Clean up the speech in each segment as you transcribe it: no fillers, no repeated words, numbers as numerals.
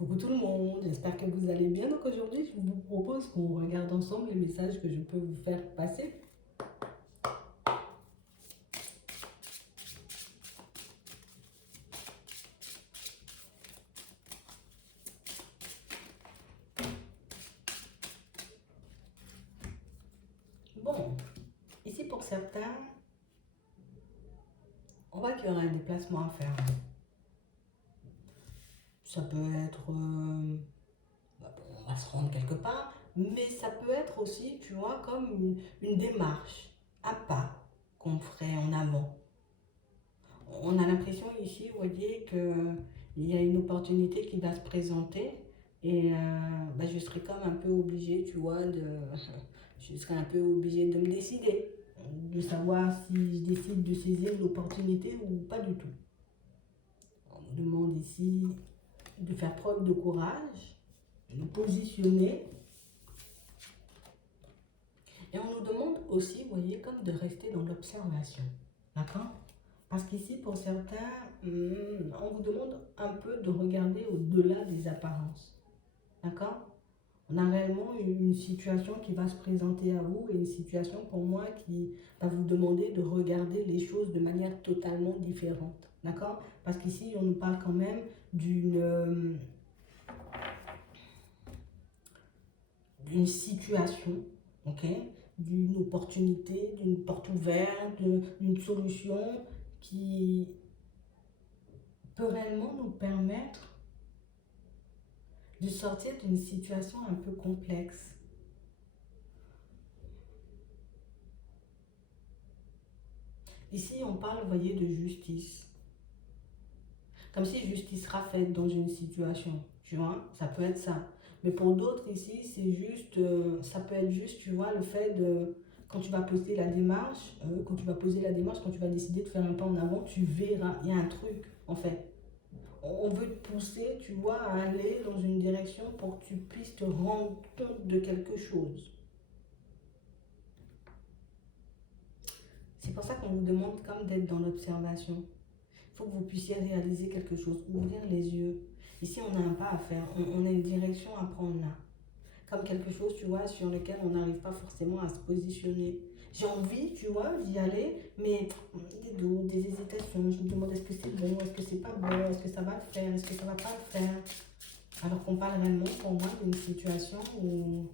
Coucou tout le monde, j'espère que vous allez bien. Donc aujourd'hui, je vous propose qu'on regarde ensemble les messages que je peux vous faire passer. Bon, ici pour certains, on voit qu'il y aura un déplacement à faire. Ça peut être, on va se rendre quelque part, mais ça peut être aussi, tu vois, comme une démarche, un pas qu'on ferait en avant. On a l'impression ici, vous voyez, qu'il y a une opportunité qui va se présenter et je serai comme un peu obligée, tu vois, je serai un peu obligée de me décider, de savoir si je décide de saisir l'opportunité ou pas du tout. On nous demande ici de faire preuve de courage, de nous positionner. Et on nous demande aussi, vous voyez, comme de rester dans l'observation. D'accord? Parce qu'ici, pour certains, on vous demande un peu de regarder au-delà des apparences. D'accord? On a réellement une situation qui va se présenter à vous et une situation pour moi qui va vous demander de regarder les choses de manière totalement différente. D'accord? Parce qu'ici, on nous parle quand même d'une situation, ok? D'une opportunité, d'une porte ouverte, d'une solution qui peut réellement nous permettre de sortir d'une situation un peu complexe. Ici, on parle, vous voyez, de justice. Comme si justice sera faite dans une situation, tu vois, ça peut être ça. Mais pour d'autres ici, c'est juste, ça peut être juste, tu vois, le fait de, quand tu vas poser la démarche, quand tu vas décider de faire un pas en avant, tu verras, il y a un truc, en fait. On veut te pousser, tu vois, à aller dans une direction pour que tu puisses te rendre compte de quelque chose. C'est pour ça qu'on vous demande comme d'être dans l'observation. Il faut que vous puissiez réaliser quelque chose, ouvrir les yeux. Ici, on a un pas à faire, on a une direction à prendre là. Comme quelque chose, tu vois, sur lequel on n'arrive pas forcément à se positionner. J'ai envie, tu vois, d'y aller, mais des doutes, des hésitations. Je me demande est-ce que c'est bon, est-ce que c'est pas bon, est-ce que ça va le faire, est-ce que ça va pas le faire. Alors qu'on parle réellement pour moi d'une situation où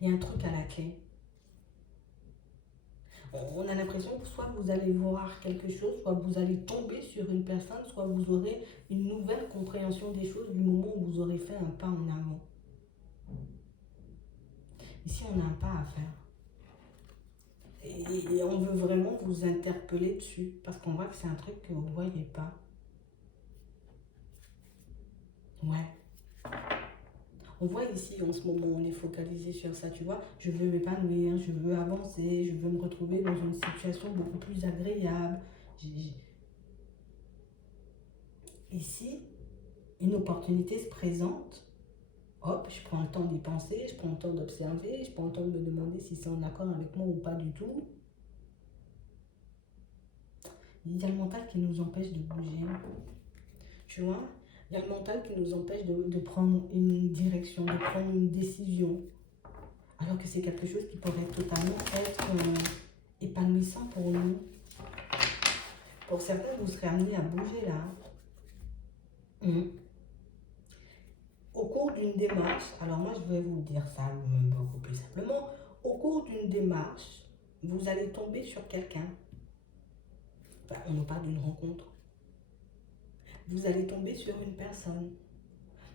il y a un truc à la clé. On a l'impression que soit vous allez voir quelque chose, soit vous allez tomber sur une personne, soit vous aurez une nouvelle compréhension des choses du moment où vous aurez fait un pas en avant. Ici, on a un pas à faire. Et on veut vraiment vous interpeller dessus, parce qu'on voit que c'est un truc que vous ne voyez pas. Ouais. On voit ici, en ce moment, on est focalisé sur ça, tu vois. Je veux m'épanouir, je veux avancer, je veux me retrouver dans une situation beaucoup plus agréable. Ici, une opportunité se présente. Hop, je prends le temps d'y penser, je prends le temps d'observer, je prends le temps de me demander si c'est en accord avec moi ou pas du tout. Il y a le mental qui nous empêche de bouger. Tu vois, il y a le mental qui nous empêche de prendre une direction, de prendre une décision. Alors que c'est quelque chose qui pourrait totalement être épanouissant pour nous. Pour certains, vous serez amenés à bouger là. Au cours d'une démarche, alors moi je vais vous dire ça beaucoup plus simplement, au cours d'une démarche, vous allez tomber sur quelqu'un. Enfin, on nous parle d'une rencontre. Vous allez tomber sur une personne.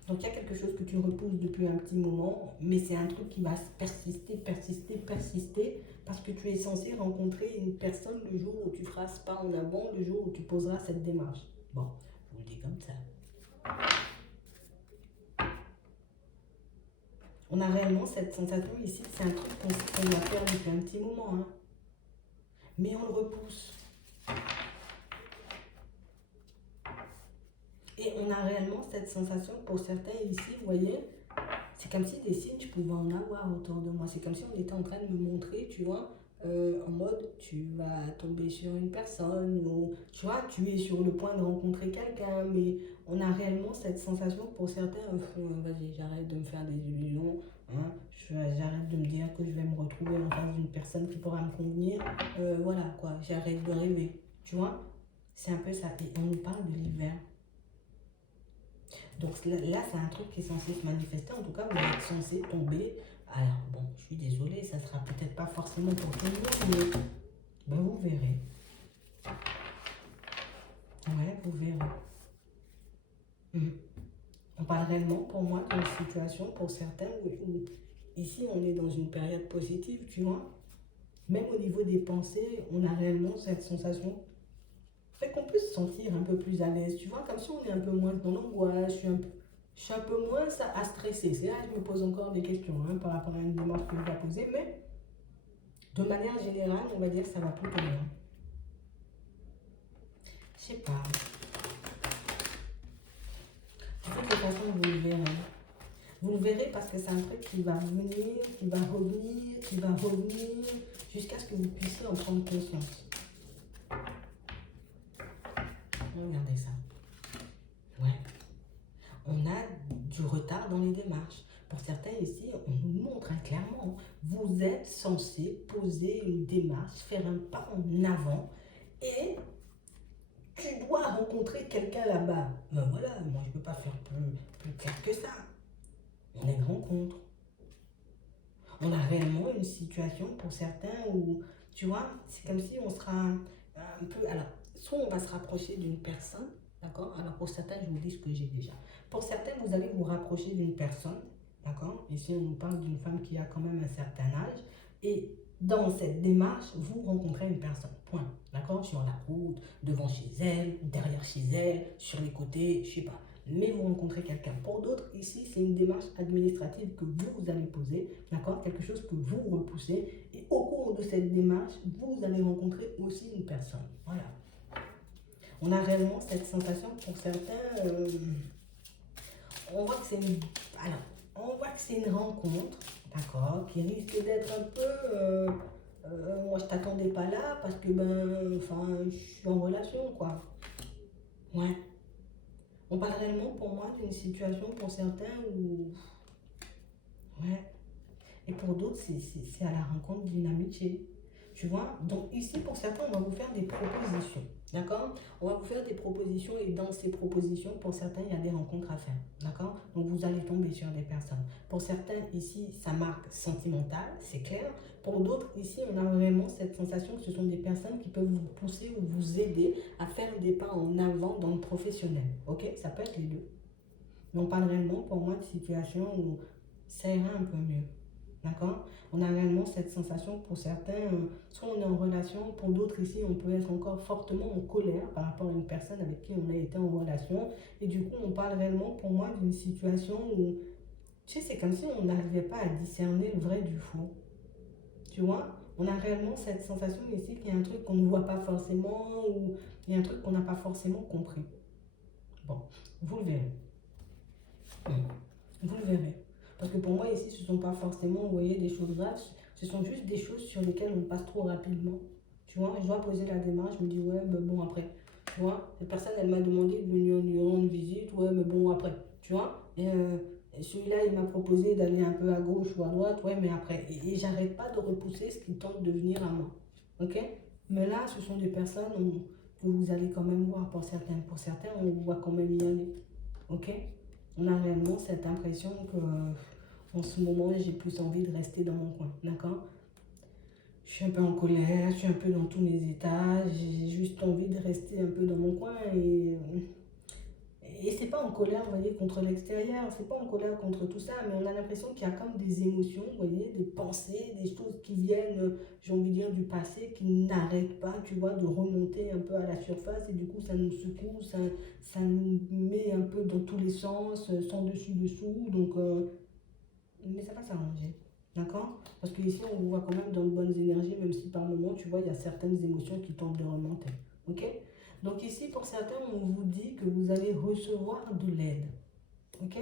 Donc il y a quelque chose que tu repousses depuis un petit moment, mais c'est un truc qui va persister, persister, persister, parce que tu es censé rencontrer une personne le jour où tu feras ce pas en avant, le jour où tu poseras cette démarche. Bon, je vous le dis comme ça. On a réellement cette sensation ici, c'est un truc qu'on va faire depuis un petit moment, hein. Mais on le repousse. Et on a réellement cette sensation, pour certains ici, vous voyez, c'est comme si des signes, je pouvais en avoir autour de moi. C'est comme si on était en train de me montrer, tu vois, en mode tu vas tomber sur une personne ou tu vois, tu es sur le point de rencontrer quelqu'un, mais on a réellement cette sensation pour certains, vas-y, j'arrête de me faire des illusions, hein, j'arrête de me dire que je vais me retrouver en face d'une personne qui pourra me convenir, voilà quoi, j'arrête de rêver, tu vois, c'est un peu ça, et on nous parle de l'hiver. Donc là, c'est un truc qui est censé se manifester. En tout cas, vous êtes censé tomber. Alors, bon, je suis désolée, ça sera peut-être pas forcément pour tout le monde, mais ben, vous verrez. Ouais, vous verrez. Mhm. On parle réellement, pour moi, d'une situation pour certains où ici, on est dans une période positive, tu vois. Même au niveau des pensées, on a réellement cette sensation. Fait qu'on peut se sentir un peu plus à l'aise, tu vois, comme si on est un peu moins dans l'angoisse, je suis un peu moins à stresser. C'est là que je me pose encore des questions hein, par rapport à une démarche que je dois poser, mais de manière générale, on va dire que ça va plutôt bien. Je sais pas. De toutes les façons, vous le verrez. Vous le verrez parce que c'est un truc qui va venir, qui va revenir, jusqu'à ce que vous puissiez en prendre conscience. Regardez ça. Ouais. On a du retard dans les démarches. Pour certains ici, on nous montre hein, clairement, vous êtes censé poser une démarche, faire un pas en avant et tu dois rencontrer quelqu'un là-bas. Ben voilà, moi je ne peux pas faire plus clair que ça. On est de rencontre. On a réellement une situation pour certains où, tu vois, c'est comme si on sera un peu... Alors, soit on va se rapprocher d'une personne, d'accord. Alors pour certains, je vous dis ce que j'ai déjà. Pour certains, vous allez vous rapprocher d'une personne, d'accord. Ici, on nous parle d'une femme qui a quand même un certain âge. Et dans cette démarche, vous rencontrez une personne, point, d'accord. Sur la route, devant chez elle, derrière chez elle, sur les côtés, je sais pas. Mais vous rencontrez quelqu'un. Pour d'autres, ici, c'est une démarche administrative que vous allez poser, d'accord? Quelque chose que vous repoussez. Et au cours de cette démarche, vous allez rencontrer aussi une personne. Voilà. On a réellement cette sensation pour certains. On voit que c'est une. Alors, on voit que c'est une rencontre, d'accord, qui risque d'être un peu. Moi, je t'attendais pas là parce que ben, enfin, je suis en relation, quoi. Ouais. On parle réellement pour moi d'une situation pour certains où. Ouais. Et pour d'autres, c'est à la rencontre d'une amitié. Tu vois? Donc ici, pour certains, on va vous faire des propositions. D'accord? On va vous faire des propositions et dans ces propositions, pour certains, il y a des rencontres à faire. D'accord? Donc vous allez tomber sur des personnes. Pour certains, ici, ça marque sentimental, c'est clair. Pour d'autres, ici, on a vraiment cette sensation que ce sont des personnes qui peuvent vous pousser ou vous aider à faire des pas en avant dans le professionnel. Ok? Ça peut être les deux. Mais on parle réellement, pour moi, de situations où ça ira un peu mieux. D'accord? On a réellement cette sensation pour certains, soit on est en relation, pour d'autres ici, on peut être encore fortement en colère par rapport à une personne avec qui on a été en relation. Et du coup, on parle réellement pour moi d'une situation où, tu sais, c'est comme si on n'arrivait pas à discerner le vrai du faux. Tu vois? On a réellement cette sensation ici qu'il y a un truc qu'on ne voit pas forcément ou il y a un truc qu'on n'a pas forcément compris. Bon, vous le verrez. Vous le verrez. Parce que pour moi, ici, ce ne sont pas forcément, vous voyez, des choses graves. Ce sont juste des choses sur lesquelles on passe trop rapidement. Tu vois, je dois poser la démarche, je me dis, ouais, mais bon, après. Tu vois, cette personne, elle m'a demandé de venir lui rendre visite, ouais, mais bon, après. Tu vois, et celui-là, il m'a proposé d'aller un peu à gauche ou à droite, ouais, mais après. Et j'arrête pas de repousser ce qui tente de venir à moi. Ok? Mais là, ce sont des personnes que vous allez quand même voir pour certains. Pour certains, on voit quand même y aller. Ok? On a réellement cette impression que en ce moment j'ai plus envie de rester dans mon coin, d'accord? Je suis un peu en colère, je suis un peu dans tous mes états, j'ai juste envie de rester un peu dans mon coin et c'est pas en colère, vous voyez, contre l'extérieur, c'est pas en colère contre tout ça, mais on a l'impression qu'il y a comme des émotions, vous voyez, des pensées, des choses qui viennent, j'ai envie de dire, du passé, qui n'arrêtent pas, tu vois, de remonter un peu à la surface, et du coup, ça nous secoue, ça nous met un peu dans tous les sens, sans dessus-dessous, donc, mais ça va s'arranger, d'accord? Parce que ici, on vous voit quand même dans de bonnes énergies, même si par moments, tu vois, il y a certaines émotions qui tentent de remonter, ok? Donc ici, pour certains, on vous dit que vous allez recevoir de l'aide. Ok?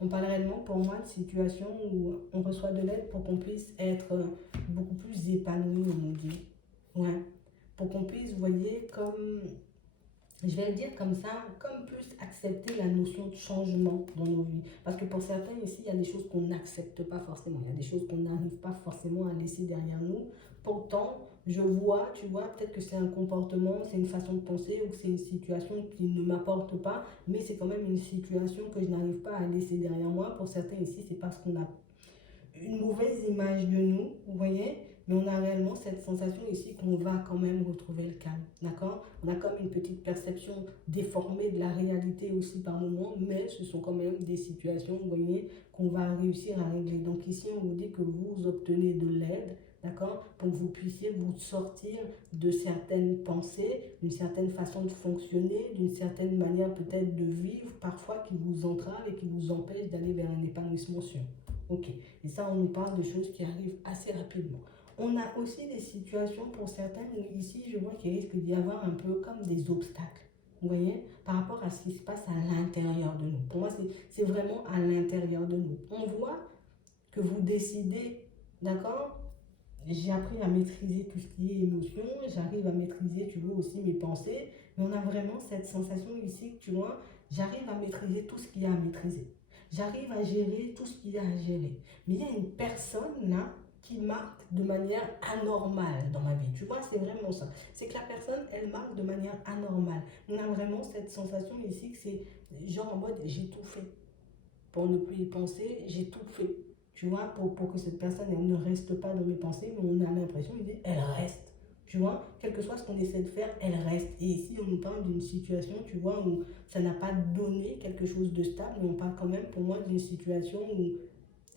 On parle réellement pour moi de situation où on reçoit de l'aide pour qu'on puisse être beaucoup plus épanoui, on nous dit. Ouais. Pour qu'on puisse, vous voyez, comme, je vais le dire comme ça, comme plus accepter la notion de changement dans nos vies. Parce que pour certains ici, il y a des choses qu'on n'accepte pas forcément. Il y a des choses qu'on n'arrive pas forcément à laisser derrière nous. Pourtant, je vois, tu vois, peut-être que c'est un comportement, c'est une façon de penser ou que c'est une situation qui ne m'apporte pas, mais c'est quand même une situation que je n'arrive pas à laisser derrière moi. Pour certains ici, c'est parce qu'on a une mauvaise image de nous, vous voyez, mais on a réellement cette sensation ici qu'on va quand même retrouver le calme, d'accord? On a comme une petite perception déformée de la réalité aussi par moments, mais ce sont quand même des situations, vous voyez, qu'on va réussir à régler. Donc ici, on vous dit que vous obtenez de l'aide, d'accord? Pour que vous puissiez vous sortir de certaines pensées, d'une certaine façon de fonctionner, d'une certaine manière peut-être de vivre, parfois qui vous entrave et qui vous empêche d'aller vers un épanouissement sûr. Ok, et ça, on nous parle de choses qui arrivent assez rapidement. On a aussi des situations pour certains où ici, je vois qu'il risque d'y avoir un peu comme des obstacles. Vous voyez, par rapport à ce qui se passe à l'intérieur de nous. Pour moi, c'est vraiment à l'intérieur de nous. On voit que vous décidez, d'accord? J'ai appris à maîtriser tout ce qui est émotion, j'arrive à maîtriser, tu vois, aussi mes pensées. Mais on a vraiment cette sensation ici, que, tu vois, j'arrive à maîtriser tout ce qu'il y a à maîtriser. J'arrive à gérer tout ce qu'il y a à gérer. Mais il y a une personne là qui marque de manière anormale dans ma vie. Tu vois, c'est vraiment ça. C'est que la personne, elle marque de manière anormale. On a vraiment cette sensation ici que c'est genre en mode j'ai tout fait. Pour ne plus y penser, j'ai tout fait. Tu vois, pour que cette personne, elle ne reste pas dans mes pensées, mais on a l'impression, elle reste. Tu vois, quel que soit ce qu'on essaie de faire, elle reste. Et ici, on nous parle d'une situation, tu vois, où ça n'a pas donné quelque chose de stable, mais on parle quand même, pour moi, d'une situation où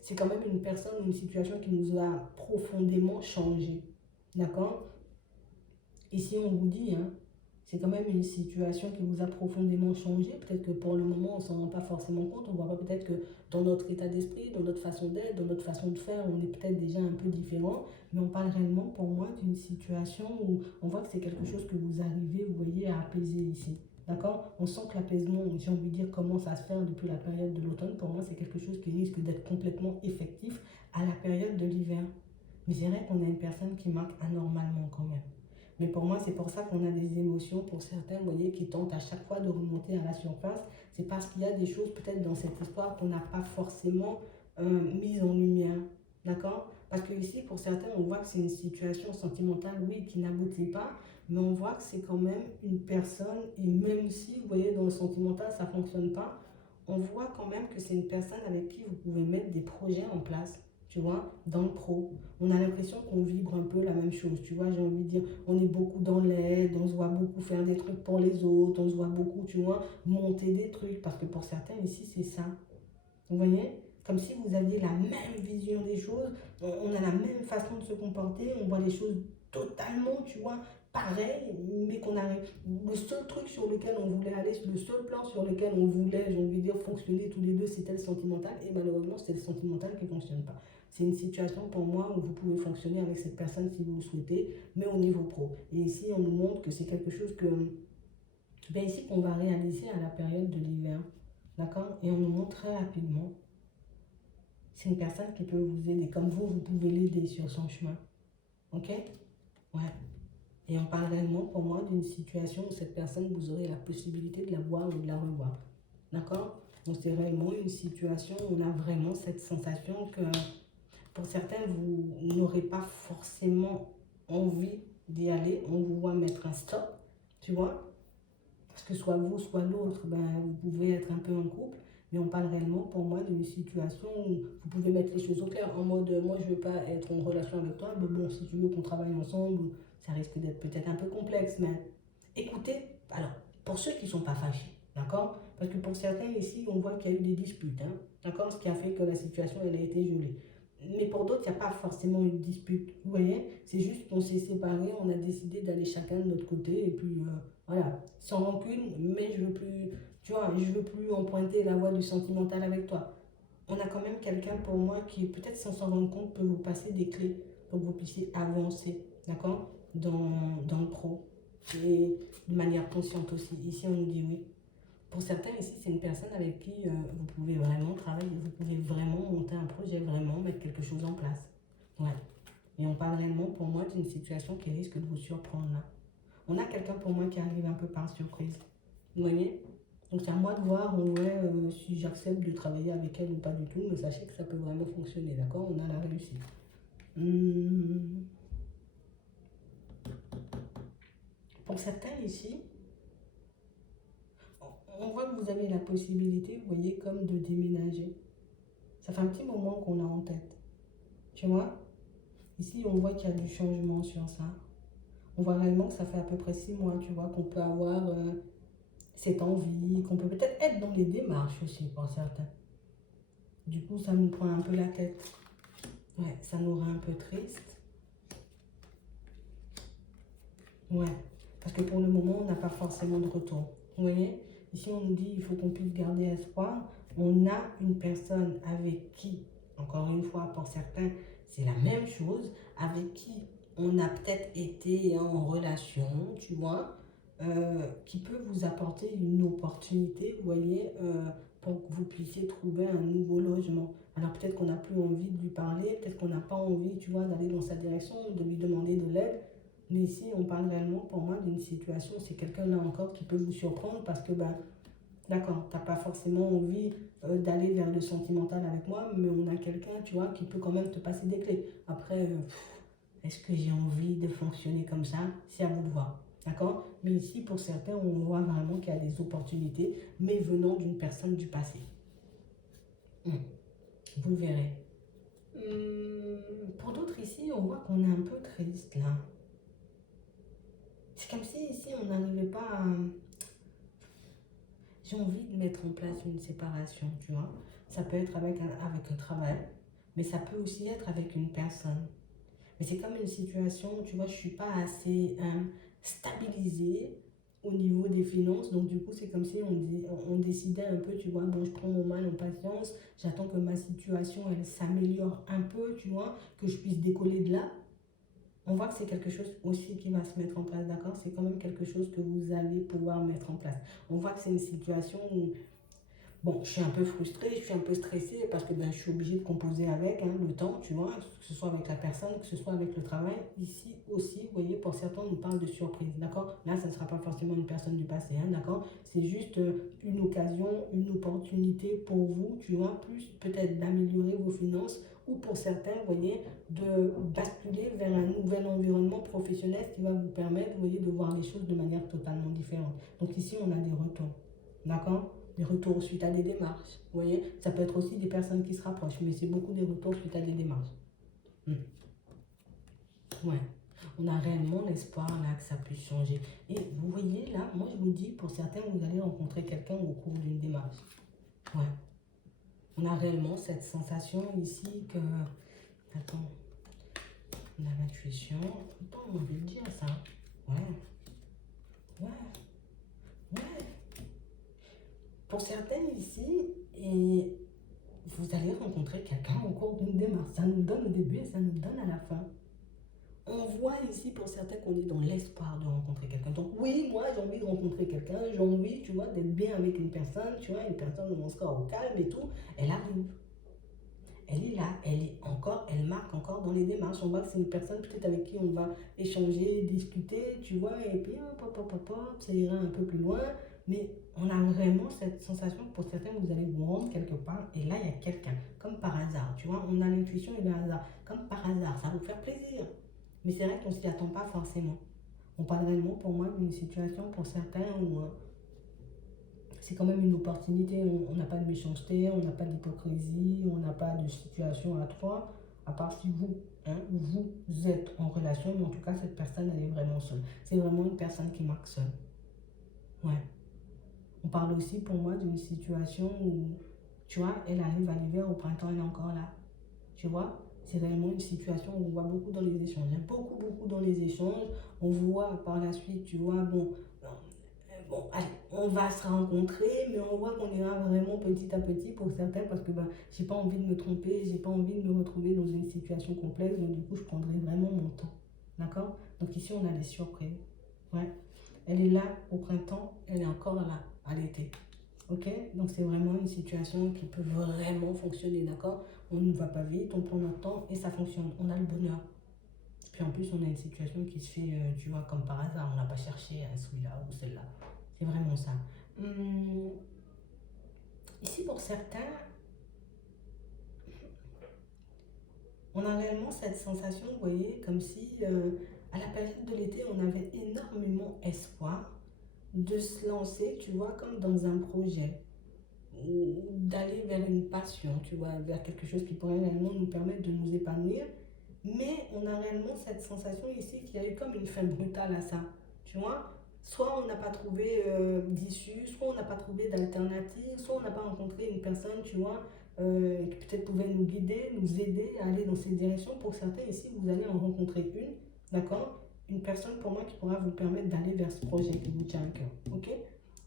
c'est quand même une personne ou une situation qui nous a profondément changé. D'accord? Ici, on vous dit, hein, c'est quand même une situation qui vous a profondément changé. Peut-être que pour le moment, on ne s'en rend pas forcément compte. On voit pas peut-être que dans notre état d'esprit, dans notre façon d'être, dans notre façon de faire, on est peut-être déjà un peu différent. Mais on parle réellement pour moi d'une situation où on voit que c'est quelque chose que vous arrivez, vous voyez, à apaiser ici. D'accord? On sent que l'apaisement, j'ai envie de dire, commence à se faire depuis la période de l'automne. Pour moi, c'est quelque chose qui risque d'être complètement effectif à la période de l'hiver. Mais je dirais qu'on a une personne qui marque anormalement quand même. Mais pour moi, c'est pour ça qu'on a des émotions pour certains, vous voyez, qui tentent à chaque fois de remonter à la surface. C'est parce qu'il y a des choses peut-être dans cette histoire qu'on n'a pas forcément mises en lumière. D'accord? Parce que ici, pour certains, on voit que c'est une situation sentimentale, oui, qui n'aboutit pas, mais on voit que c'est quand même une personne, et même si, vous voyez, dans le sentimental, ça ne fonctionne pas, on voit quand même que c'est une personne avec qui vous pouvez mettre des projets en place, tu vois, dans le pro. On a l'impression qu'on vibre un peu la même chose, tu vois, j'ai envie de dire, on est beaucoup dans l'aide, on se voit beaucoup faire des trucs pour les autres, on se voit beaucoup, tu vois, monter des trucs, parce que pour certains ici, c'est ça. Vous voyez? Comme si vous aviez la même vision des choses, on a la même façon de se comporter, on voit les choses totalement, tu vois, pareil, mais qu'on arrive. Le seul truc sur lequel on voulait aller, le seul plan sur lequel on voulait, j'ai envie de dire, fonctionner tous les deux, c'était le sentimental, et malheureusement, c'est le sentimental qui ne fonctionne pas. C'est une situation pour moi où vous pouvez fonctionner avec cette personne si vous le souhaitez, mais au niveau pro. Et ici, on nous montre que c'est quelque chose que, ben ici, qu'on va réaliser à la période de l'hiver. D'accord? Et on nous montre très rapidement. C'est une personne qui peut vous aider. Comme vous pouvez l'aider sur son chemin. Ok? Ouais. Et on parle réellement pour moi d'une situation où cette personne, vous aurez la possibilité de la voir ou de la revoir. D'accord? Donc c'est réellement une situation où on a vraiment cette sensation que pour certains, vous n'aurez pas forcément envie d'y aller. On vous voit mettre un stop. Tu vois? Parce que soit vous, soit l'autre, ben, vous pouvez être un peu en couple, mais on parle réellement pour moi d'une situation où vous pouvez mettre les choses au clair, en mode moi je veux pas être en relation avec toi, mais bon, si tu veux qu'on travaille ensemble, ça risque d'être peut-être un peu complexe, mais écoutez, alors, pour ceux qui ne sont pas fâchés, d'accord? Parce que pour certains ici, on voit qu'il y a eu des disputes, hein, d'accord? Ce qui a fait que la situation, elle a été gelée. Mais pour d'autres, il n'y a pas forcément une dispute, vous voyez? C'est juste qu'on s'est séparés, on a décidé d'aller chacun de notre côté, et puis voilà, sans rancune, mais je veux plus, tu vois, je veux plus emprunter la voie du sentimental avec toi. On a quand même quelqu'un pour moi qui, peut-être sans s'en rendre compte, peut vous passer des clés pour que vous puissiez avancer, d'accord, dans le pro. Et de manière consciente aussi. Ici, on nous dit oui. Pour certains ici, c'est une personne avec qui vous pouvez vraiment travailler, vous pouvez vraiment monter un projet, vraiment mettre quelque chose en place. Ouais. Et on parle réellement pour moi d'une situation qui risque de vous surprendre là. On a quelqu'un pour moi qui arrive un peu par surprise. Vous voyez? Donc c'est à moi de voir si j'accepte de travailler avec elle ou pas du tout, mais sachez que ça peut vraiment fonctionner, d'accord? On a la réussite. Pour certains ici, on voit que vous avez la possibilité, vous voyez, comme de déménager. Ça fait un petit moment qu'on a en tête. Tu vois? Ici, on voit qu'il y a du changement sur ça. On voit réellement que ça fait à peu près 6 mois, tu vois, qu'on peut avoir cette envie, qu'on peut peut-être être dans les démarches aussi pour certains. Du coup, ça nous prend un peu la tête. Ouais, ça nous rend un peu triste. Ouais, parce que pour le moment, on n'a pas forcément de retour. Vous voyez? Ici, on nous dit il faut qu'on puisse garder espoir. On a une personne avec qui, encore une fois, pour certains, c'est la même chose, avec qui on a peut-être été en relation, tu vois, qui peut vous apporter une opportunité, vous voyez, pour que vous puissiez trouver un nouveau logement. Alors peut-être qu'on n'a plus envie de lui parler, peut-être qu'on n'a pas envie, tu vois, d'aller dans sa direction, de lui demander de l'aide. Mais ici, on parle réellement pour moi d'une situation, c'est quelqu'un là encore qui peut vous surprendre parce que, ben, d'accord, tu n'as pas forcément envie d'aller vers le sentimental avec moi, mais on a quelqu'un, tu vois, qui peut quand même te passer des clés. Après, est-ce que j'ai envie de fonctionner comme ça? C'est à vous de voir. D'accord? Mais ici, pour certains, on voit vraiment qu'il y a des opportunités, mais venant d'une personne du passé. Vous verrez. Pour d'autres ici, on voit qu'on est un peu triste là. C'est comme si ici, on n'arrivait pas à... J'ai envie de mettre en place une séparation, tu vois. Ça peut être avec un travail, mais ça peut aussi être avec une personne. Mais c'est comme une situation, tu vois, je ne suis pas assez stabilisée au niveau des finances. Donc, du coup, c'est comme si on décidait un peu, tu vois, bon, je prends mon mal en patience, j'attends que ma situation, elle s'améliore un peu, tu vois, que je puisse décoller de là. On voit que c'est quelque chose aussi qui va se mettre en place, d'accord? C'est quand même quelque chose que vous allez pouvoir mettre en place. On voit que c'est une situation où bon, je suis un peu frustrée, je suis un peu stressée parce que ben, je suis obligée de composer avec le temps, tu vois, que ce soit avec la personne, que ce soit avec le travail. Ici aussi, vous voyez, pour certains, on nous parle de surprise, d'accord? Là, ça ne sera pas forcément une personne du passé, d'accord? C'est juste une occasion, une opportunité pour vous, tu vois, plus peut-être d'améliorer vos finances ou pour certains, vous voyez, de basculer vers un nouvel environnement professionnel qui va vous permettre, vous voyez, de voir les choses de manière totalement différente. Donc ici, on a des retours, d'accord? Des retours suite à des démarches. Vous voyez, ça peut être aussi des personnes qui se rapprochent, mais c'est beaucoup des retours suite à des démarches. Ouais. On a réellement l'espoir là que ça puisse changer. Et vous voyez là, moi je vous dis, pour certains, vous allez rencontrer quelqu'un au cours d'une démarche. Ouais. On a réellement cette sensation ici que... Attends. On a l'intuition. Pas envie de dire ça. Ouais. Ouais. Ouais. Pour certains ici, et vous allez rencontrer quelqu'un au cours d'une démarche. Ça nous donne au début et ça nous donne à la fin. On voit ici pour certains qu'on est dans l'espoir de rencontrer quelqu'un. Donc oui, moi j'ai envie de rencontrer quelqu'un, j'ai envie, tu vois, d'être bien avec une personne, tu vois, une personne où on sera au calme et tout. Elle arrive. Elle est là, elle marque encore dans les démarches. On voit que c'est une personne peut-être avec qui on va échanger, discuter, tu vois, et puis ça ira un peu plus loin. Mais on a vraiment cette sensation que pour certains, vous allez vous rendre quelque part et là, il y a quelqu'un, comme par hasard, tu vois, on a l'intuition et le hasard, comme par hasard, ça va vous faire plaisir. Mais c'est vrai qu'on ne s'y attend pas forcément. On parle réellement pour moi d'une situation pour certains où c'est quand même une opportunité. On n'a pas de méchanceté, on n'a pas d'hypocrisie, on n'a pas de situation à trois, à part si vous, vous êtes en relation, mais en tout cas, cette personne, elle est vraiment seule. C'est vraiment une personne qui marque seule. Ouais. On parle aussi pour moi d'une situation où, tu vois, elle arrive à l'hiver, au printemps, elle est encore là. Tu vois, c'est réellement une situation où on voit beaucoup dans les échanges. Beaucoup dans les échanges. On voit par la suite, tu vois, bon, allez, on va se rencontrer, mais on voit qu'on ira vraiment petit à petit pour certains parce que ben, j'ai pas envie de me tromper, j'ai pas envie de me retrouver dans une situation complexe, donc du coup, je prendrai vraiment mon temps. D'accord? Donc ici, on a des surprises. Ouais. Elle est là au printemps, elle est encore là à l'été. Ok? Donc c'est vraiment une situation qui peut vraiment fonctionner, d'accord? On ne va pas vite, on prend notre temps et ça fonctionne. On a le bonheur. Puis en plus, on a une situation qui se fait, tu vois, comme par hasard. On n'a pas cherché à celui-là ou celle-là. C'est vraiment ça. Hum, Ici, pour certains, on a réellement cette sensation, vous voyez, comme si à la période de l'été, on avait énormément espoir de se lancer, tu vois, comme dans un projet ou d'aller vers une passion, tu vois, vers quelque chose qui pourrait réellement nous permettre de nous épanouir. Mais on a réellement cette sensation ici qu'il y a eu comme une fin brutale à ça, tu vois. Soit on n'a pas trouvé d'issue, soit on n'a pas trouvé d'alternative, soit on n'a pas rencontré une personne, tu vois, qui peut-être pouvait nous guider, nous aider à aller dans cette direction. Pour certains ici, vous allez en rencontrer une, d'accord? Une personne pour moi qui pourra vous permettre d'aller vers ce projet qui vous tient à cœur, ok?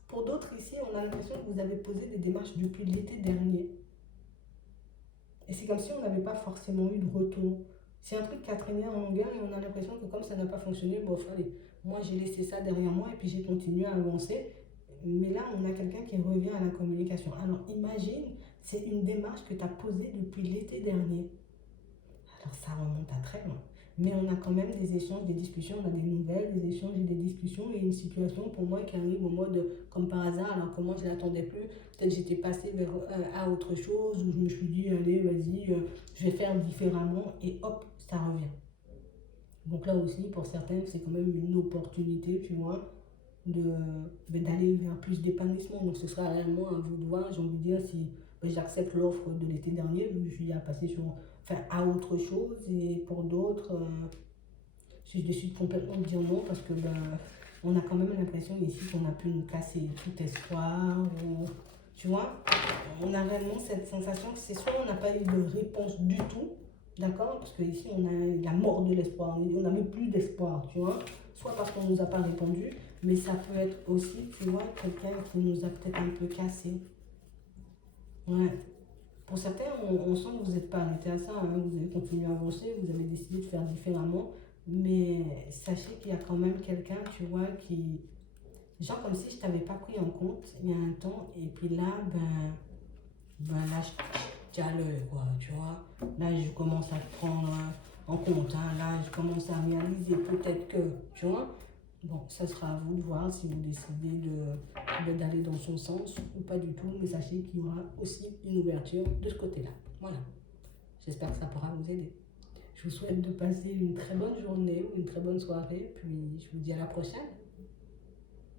Pour d'autres ici, on a l'impression que vous avez posé des démarches depuis l'été dernier. Et c'est comme si on n'avait pas forcément eu de retour. C'est un truc qui a traîné en longueur et on a l'impression que comme ça n'a pas fonctionné, bon, allez, moi j'ai laissé ça derrière moi et puis j'ai continué à avancer. Mais là, on a quelqu'un qui revient à la communication. Alors imagine, c'est une démarche que tu as posée depuis l'été dernier. Alors ça remonte à très loin. Mais on a quand même des échanges, des discussions, on a des nouvelles, des échanges et des discussions et une situation pour moi qui arrive au mode comme par hasard, alors que moi je ne l'attendais plus. Peut-être j'étais passée vers, à autre chose ou je me suis dit, allez, vas-y, je vais faire différemment et hop, ça revient. Donc là aussi, pour certains, c'est quand même une opportunité, tu vois, d'aller vers plus d'épanouissement. Donc ce sera réellement à vous de voir, j'ai envie de dire, si j'accepte l'offre de l'été dernier, vu que je suis à passer sur, enfin, à autre chose. Et pour d'autres, si je décide complètement de dire non, parce que ben, on a quand même l'impression ici qu'on a pu nous casser tout espoir. Ou, tu vois, on a réellement cette sensation que c'est soit on n'a pas eu de réponse du tout, d'accord? Parce qu'ici on a la mort de l'espoir, on n'avait plus d'espoir, tu vois? Soit parce qu'on ne nous a pas répondu, mais ça peut être aussi, tu vois, quelqu'un qui nous a peut-être un peu cassé. Ouais. Pour certains, on sent que vous n'êtes pas arrêté à ça, hein. Vous avez continué à avancer, vous avez décidé de faire différemment, mais sachez qu'il y a quand même quelqu'un, tu vois, qui... Genre comme si je t'avais pas pris en compte il y a un temps, et puis là, là, je tiens l'œil, quoi, tu vois. Là, je commence à te prendre en compte, hein. Là, je commence à réaliser peut-être que, tu vois. Bon, ça sera à vous de voir si vous décidez d'aller dans son sens ou pas du tout, mais sachez qu'il y aura aussi une ouverture de ce côté-là. Voilà, j'espère que ça pourra vous aider. Je vous souhaite de passer une très bonne journée ou une très bonne soirée, puis je vous dis à la prochaine.